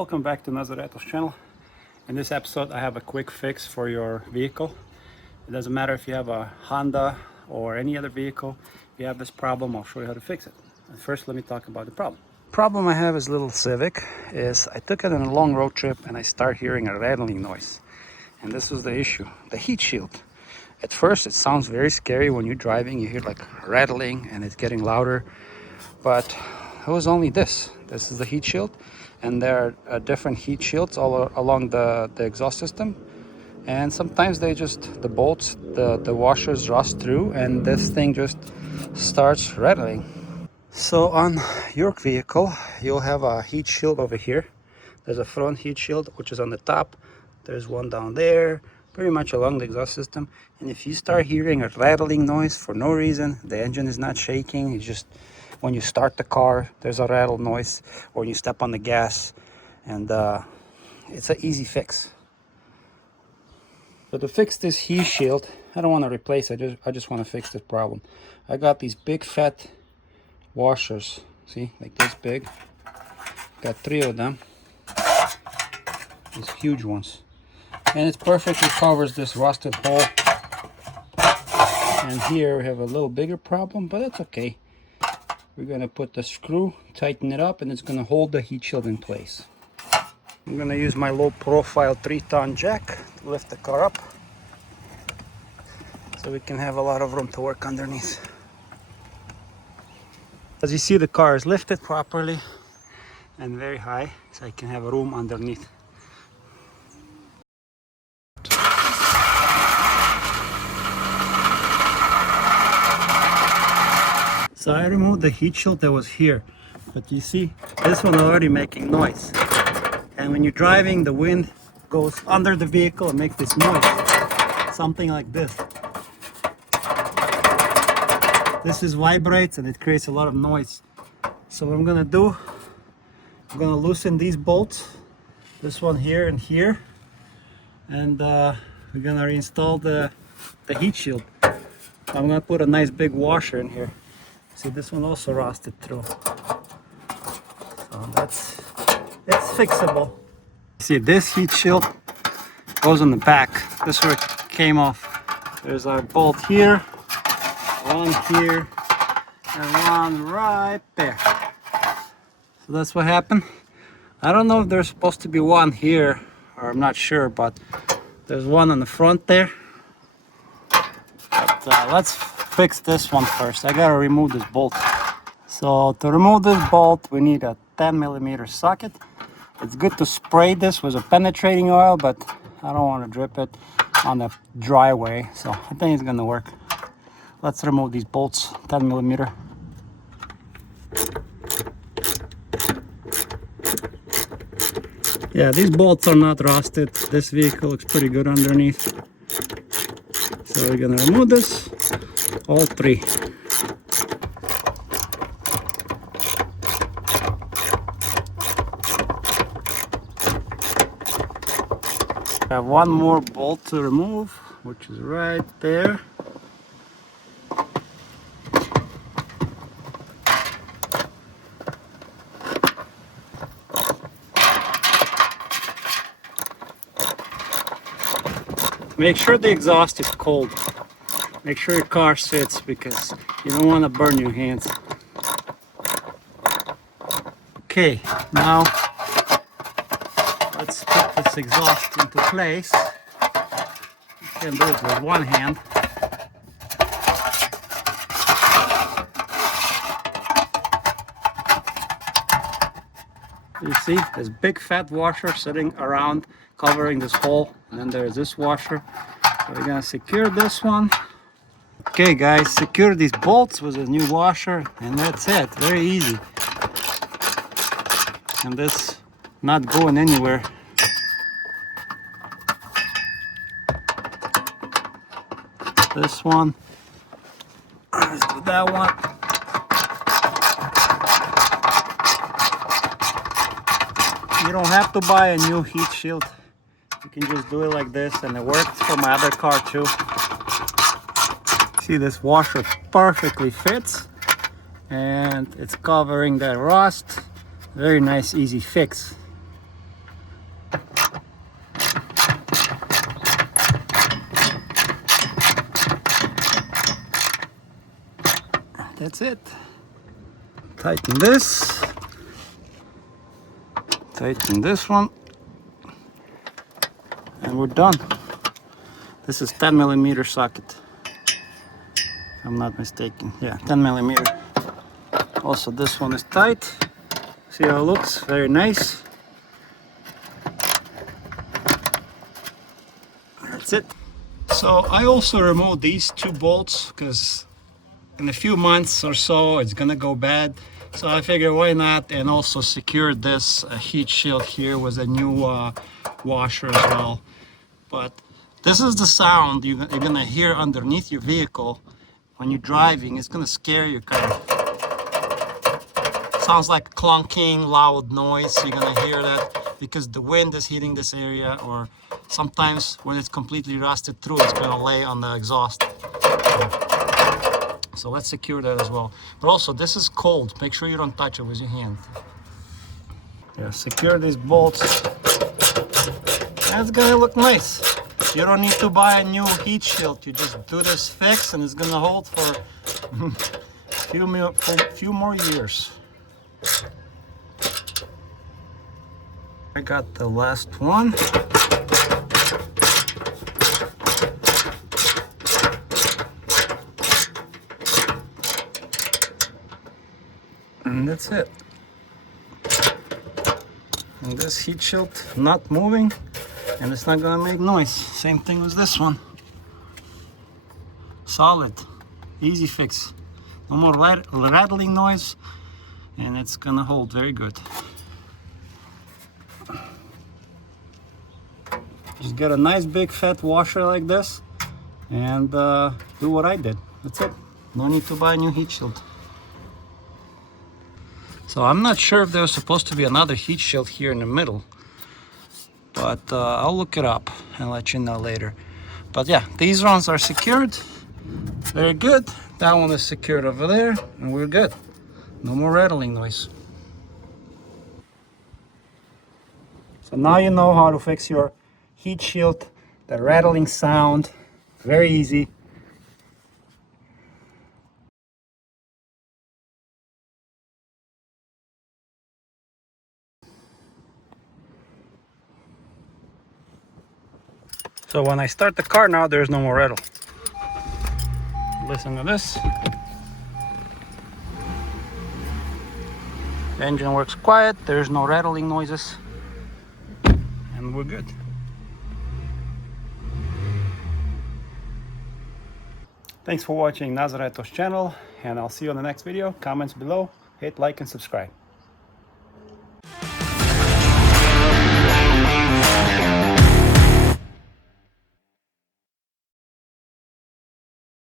Welcome back to another Rattle channel. In this episode I have a quick fix for your vehicle. It doesn't matter if you have a Honda or any other vehicle. If you have this problem, I'll show you how to fix it. First, let me talk about the problem. Problem I have is little Civic is I took it on a long road trip and I start hearing a rattling noise. And this was the issue, the heat shield. At first it sounds very scary when you're driving, you hear like rattling and it's getting louder, but it was only this. This is the heat shield, and there are different heat shields all along the exhaust system, and sometimes they just, the bolts, the washers rust through and this thing just starts rattling. So on your vehicle you'll have a heat shield over here. There's a front heat shield which is on the top, there's one down there, pretty much along the exhaust system. And if you start hearing a rattling noise for no reason, the engine is not shaking, it's just when you start the car there's a rattle noise, or you step on the gas, and it's an easy fix. So to fix this heat shield, I don't want to replace it, I just want to fix this problem. I got these big fat washers, see, like this big, got 3 of them, these huge ones, and it perfectly covers this rusted hole. And here we have a little bigger problem, but that's okay. We're going to put the screw, tighten it up, and it's going to hold the heat shield in place. I'm going to use my low profile 3-ton jack to lift the car up so we can have a lot of room to work underneath. As you see, the car is lifted properly and very high, so I can have room underneath. So I removed the heat shield that was here, but you see this one already making noise, and when you're driving the wind goes under the vehicle and makes this noise, something like this. This is vibrates and it creates a lot of noise. So what I'm gonna do, I'm gonna loosen these bolts, this one here and here, and we're gonna reinstall the heat shield. I'm gonna put a nice big washer in here. See, this one also rusted through, so it's fixable. See, this heat shield goes on the back. This is where it came off. There's a bolt here, one here, and one right there. So that's what happened. I don't know if there's supposed to be one here, or I'm not sure, but there's one on the front there. But let's fix this one first. I gotta remove this bolt. So to remove this bolt we need a 10mm socket. It's good to spray this with a penetrating oil, but I don't want to drip it on the dry way, so I think it's gonna work. Let's remove these bolts, 10mm. Yeah, these bolts are not rusted. This vehicle looks pretty good underneath. So we're gonna remove this, all 3. I have one more bolt to remove, which is right there. Make sure the exhaust is cold. Make sure your car sits, because you don't want to burn your hands. Okay, now let's put this exhaust into place. You can do it with one hand. You see, there's big fat washer sitting around covering this hole, and then there's this washer. So we're gonna secure this one. Okay guys, secure these bolts with a new washer, and that's it. Very easy. And this not going anywhere. This one. Let's do that one. You don't have to buy a new heat shield. You can just do it like this, and it works for my other car too. See, this washer perfectly fits, and it's covering that rust. Very nice, easy fix. that's it. Tighten this. Tighten this one. And we're done. This is 10 millimeter socket. If I'm not mistaken. Yeah, 10 millimeter. Also, this one is tight. See how it looks? Very nice. That's it. So I also removed these two bolts because in a few months or so it's gonna go bad. So I figured why not, and also secured this heat shield here with a new washer as well. But this is the sound you're gonna hear underneath your vehicle when you're driving. It's gonna scare you kind of. Sounds like clunking, loud noise. You're gonna hear that because the wind is hitting this area, or sometimes when it's completely rusted through, it's gonna lay on the exhaust. So let's secure that as well. But also, this is cold. Make sure you don't touch it with your hand. Yeah, secure these bolts. That's gonna look nice. You don't need to buy a new heat shield. You just do this fix and it's gonna hold for a few more years. I got the last one. And that's it. And this heat shield not moving, and it's not gonna make noise. Same thing with this one. Solid, easy fix. No more rattling noise, and it's gonna hold very good. Just get a nice big fat washer like this, and do what I did. That's it. No need to buy a new heat shield. So I'm not sure if there's supposed to be another heat shield here in the middle, but I'll look it up and let you know later. But yeah, these ones are secured. Very good. That one is secured over there, and we're good. No more rattling noise. So now you know how to fix your heat shield, the rattling sound. Very easy. So when I start the car now, there's no more rattle. Listen to this. The engine works quiet, there's no rattling noises, and we're good. Thanks for watching Nazareto's channel, and I'll see you on the next video. Comments below, hit like and subscribe.